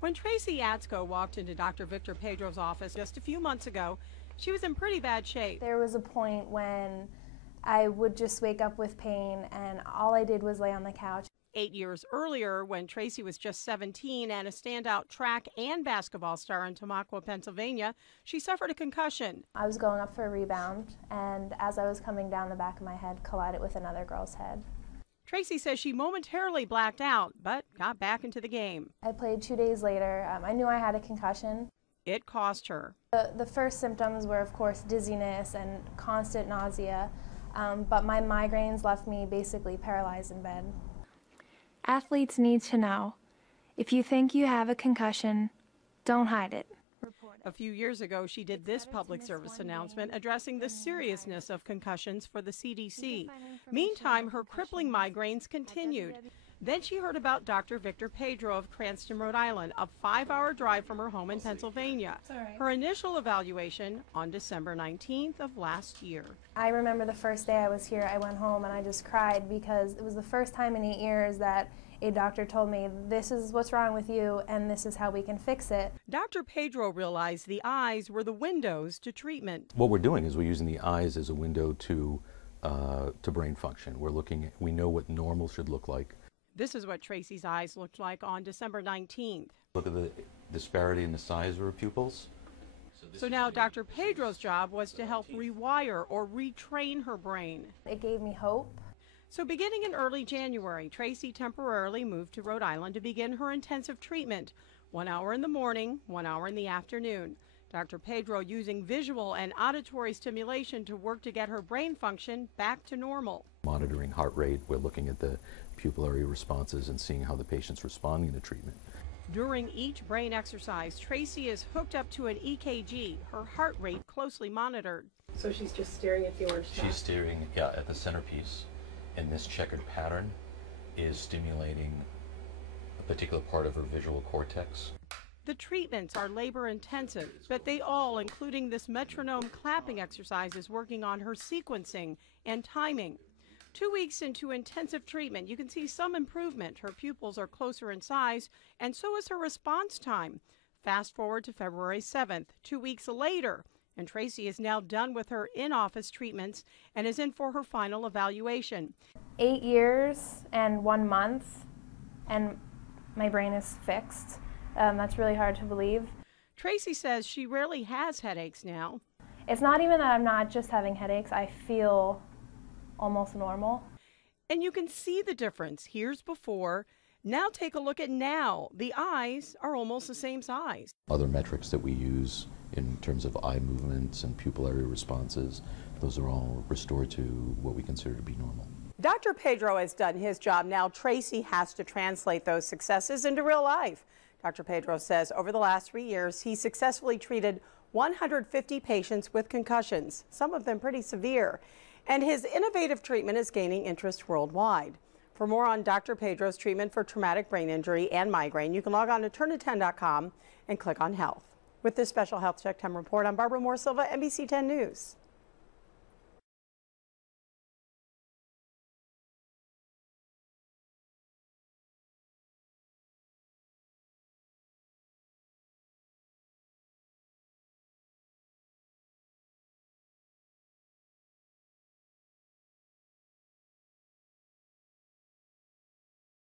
When Tracy Yatsko walked into Dr. Victor Pedro's office just a few months ago, she was in pretty bad shape. There was a point when I would just wake up with pain and all I did was lay on the couch. 8 years earlier, when Tracy was just 17 and a standout track and basketball star in Tamaqua, Pennsylvania, she suffered a concussion. I was going up for a rebound, and as I was coming down, the back of my head collided with another girl's head. Tracy says she momentarily blacked out, but got back into the game. I played 2 days later. I knew I had a concussion. It cost her. The first symptoms were, of course, dizziness and constant nausea, but my migraines left me basically paralyzed in bed. Athletes need to know, if you think you have a concussion, don't hide it. A few years ago, she did this public service announcement addressing the seriousness of concussions for the CDC. Meantime, her crippling migraines continued. Then she heard about Dr. Victor Pedro of Cranston, Rhode Island, a 5-hour drive from her home in Pennsylvania. Her initial evaluation on December 19th of last year. I remember the first day I was here, I went home and I just cried because it was the first time in 8 years that a doctor told me, this is what's wrong with you and this is how we can fix it. Dr. Pedro realized the eyes were the windows to treatment. What we're doing is we're using the eyes as a window to brain function. We know what normal should look like. This is what Tracy's eyes looked like on December 19th. Look at the disparity in the size of her pupils. So now Dr. Pedro's job was to help rewire or retrain her brain. It gave me hope. So beginning in early January, Tracy temporarily moved to Rhode Island to begin her intensive treatment. 1 hour in the morning, 1 hour in the afternoon. Dr. Pedro using visual and auditory stimulation to work to get her brain function back to normal. Monitoring heart rate, we're looking at the pupillary responses and seeing how the patient's responding to treatment. During each brain exercise, Tracy is hooked up to an EKG, her heart rate closely monitored. So she's just staring at the orange dot? She's staring, at the centerpiece, and this checkered pattern is stimulating a particular part of her visual cortex. The treatments are labor intensive, but they all, including this metronome clapping exercise, is working on her sequencing and timing. 2 weeks into intensive treatment, you can see some improvement. Her pupils are closer in size, and so is her response time. Fast forward to February 7th, 2 weeks later, and Tracy is now done with her in-office treatments and is in for her final evaluation. 8 years and 1 month, and my brain is fixed. That's really hard to believe. Tracy says she rarely has headaches now. It's not even that I'm not just having headaches. I feel almost normal. And you can see the difference. Here's before. Now take a look at now. The eyes are almost the same size. Other metrics that we use in terms of eye movements and pupillary responses, those are all restored to what we consider to be normal. Dr. Pedro has done his job. Now Tracy has to translate those successes into real life. Dr. Pedro says over the last 3 years, he successfully treated 150 patients with concussions, some of them pretty severe. And his innovative treatment is gaining interest worldwide. For more on Dr. Pedro's treatment for traumatic brain injury and migraine, you can log on to turn10.com and click on health. With this special Health Check Time report, I'm Barbara Moore Silva, NBC 10 News.